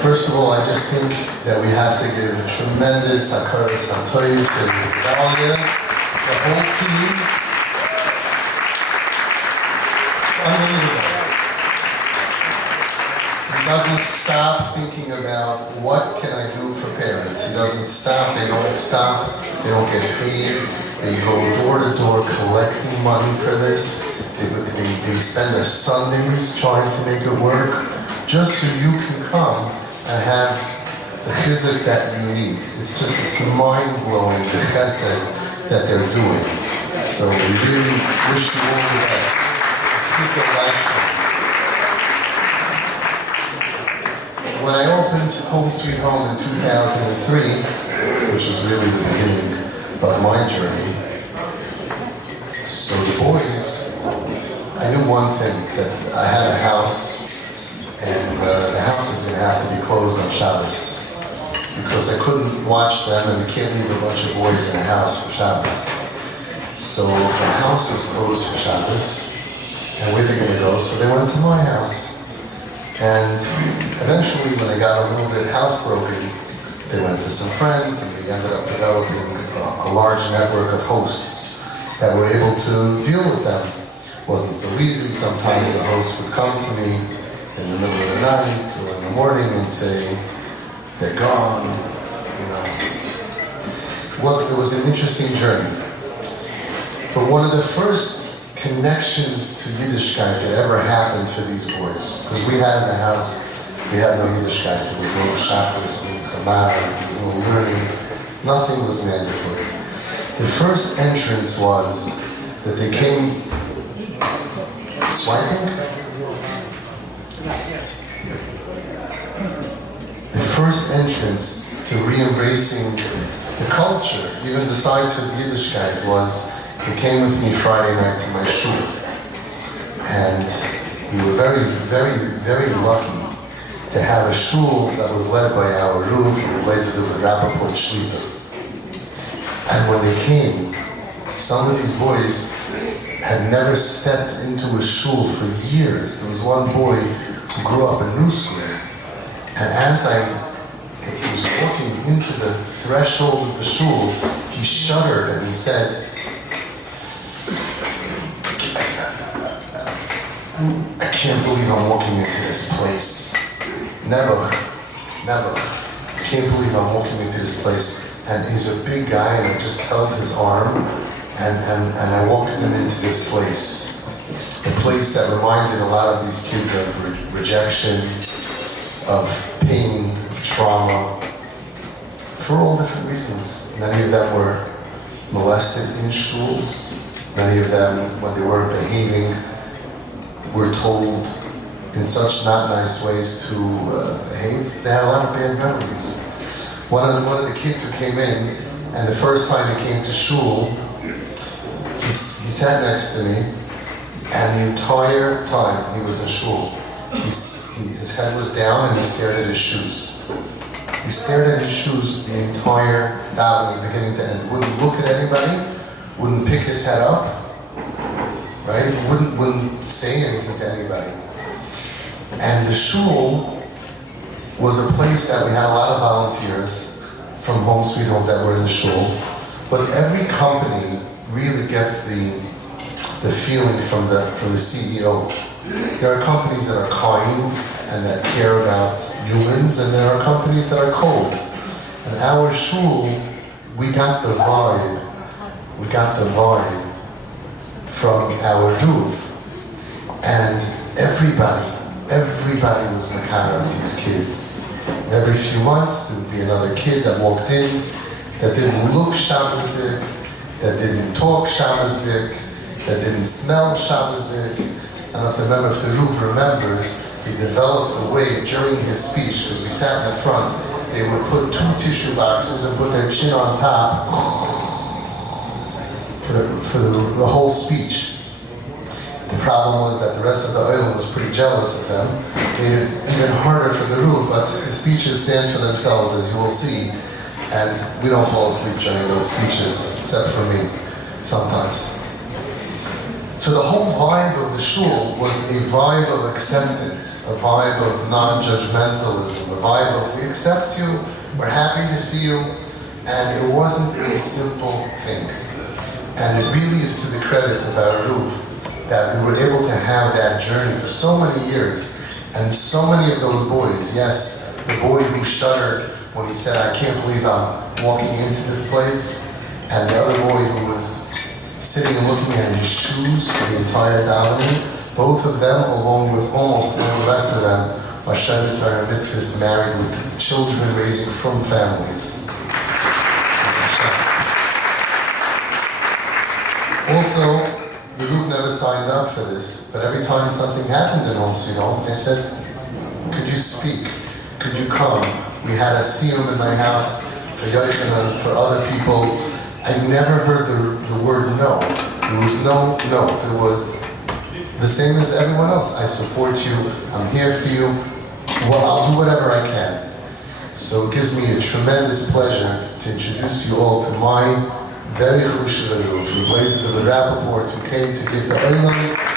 First of all, I just think that we have to give a tremendous hakaras hatoyim to Dalia, the whole team. Unbelievable. He doesn't stop thinking about what can I do for parents. He doesn't stop, they don't get paid. They go door to door collecting money for this. They spend their Sundays trying to make it work, just so you can come and have the chizuk that you need. It's mind-blowing, the chesed that they're doing. So we really wish you all the best. It's chizuk lifetime. When I opened Home Sweet Home in 2003, which was really the beginning of my journey, so the boys, I knew one thing, that I had a house, and the house is going to have to be closed on Shabbos, because I couldn't watch them, and we can't leave a bunch of boys in a house for Shabbos. So the house was closed for Shabbos, and where they going to go? So they went to my house. And eventually, when they got a little bit housebroken, they went to some friends, and we ended up developing a large network of hosts that were able to deal with them. It wasn't so easy. Sometimes the host would come to me in the middle of the night or in the morning and say, they're gone, you know. It was an interesting journey. But one of the first connections to Yiddishkeit that ever happened for these boys, because we had in the house, we had no Yiddishkeit, there was no Shabbos, no Kamar, there was no learning, nothing was mandatory. The first entrance was that they came swiping. The first entrance to re-embracing the culture, even besides for the Yiddishkeit, was they came with me Friday night to my shul. And we were very, very, very lucky to have a shul that was led by our Rabbi Rappaport Shlita. And when they came, some of these boys had never stepped into a shul for years. There was one boy who grew up in New Square, and as he was walking into the threshold of the shul, he shuddered and he said, I can't believe I'm walking into this place. Never. I can't believe I'm walking into this place. And he's a big guy, and I just held his arm, and I walked him into this place. A place that reminded a lot of these kids of rejection, of pain, of trauma, for all different reasons. Many of them were molested in shuls. Many of them, when they weren't behaving, were told in such not nice ways to behave. They had a lot of bad memories. One of the kids who came in, and the first time he came to shul, he sat next to me, and the entire time he was in shul, his head was down and he stared at his shoes. He stared at his shoes the entire davening, beginning to end. Wouldn't look at anybody, wouldn't pick his head up, right? Wouldn't say anything to anybody. And the shul was a place that we had a lot of volunteers from Home Sweet Home that were in the shul. But every company really gets the feeling from the CEO. There are companies that are kind and that care about humans, and there are companies that are cold. And our shul, we got the vibe from our roof. And everybody was makar of these kids. And every few months, there would be another kid that walked in that didn't look Shabbosdik, that didn't talk Shabbosdik, that didn't smell Shabbosdik. I don't know if the Ruv remembers, he developed a way during his speech, because we sat in the front, they would put 2 tissue boxes and put their chin on top for the whole speech. The problem was that the rest of the oil was pretty jealous of them, made it even harder for the Ruv, but the speeches stand for themselves, as you will see, and we don't fall asleep during those speeches, except for me, sometimes. So the whole vibe of the shul was a vibe of acceptance, a vibe of non-judgmentalism, a vibe of we accept you, we're happy to see you, and it wasn't a simple thing. And it really is to the credit of our roof that we were able to have that journey for so many years, and so many of those boys, yes, the boy who shuddered when he said, I can't believe I'm walking into this place, and the other boy who was sitting and looking at his shoes for the entire davening, both of them, along with almost all the rest of them, are Shevet Torah mitzvahs, married with children raising from families. Also, the group never signed up for this, but every time something happened in Home Sweet Home, they said, could you speak? Could you come? We had a siyum in my house for Yochanan, for other people. I never heard the word no. There was no. It was the same as everyone else. I support you. I'm here for you. Well, I'll do whatever I can. So it gives me a tremendous pleasure to introduce you all to my very chushev Rabbi Rappaport, who came to give the Olam